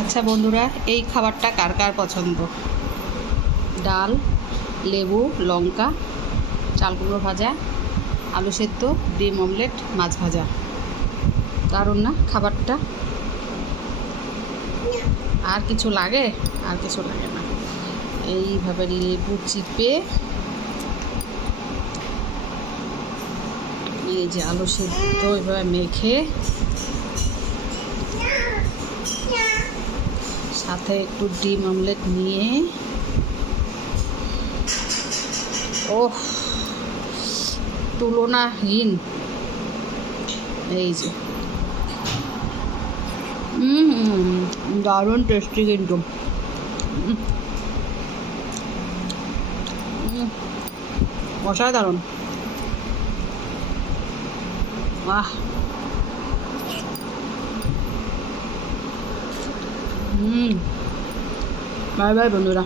আচ্ছা বন্ধুরা, এই খাবারটা কার কার পছন্দ? ডাল, লেবু, লঙ্কা, চাল কুমড়ো ভাজা, আলু সেদ্ধ, ডিম অমলেট, মাছ ভাজা। দারুণ না খাবারটা? আর কিছু লাগে? আর কিছু লাগে না। এইভাবে লেবু চিপে, এই যে আলু সেদ্ধ এভাবে মেখে, সাথে একটু ডিম অমলেট নিয়ে, ওহ তুলনাহীন। এই যে দারুণ টেস্টি কিন্তু। অসাধারণ। বাহ। বাই বাই বন্ধুরা।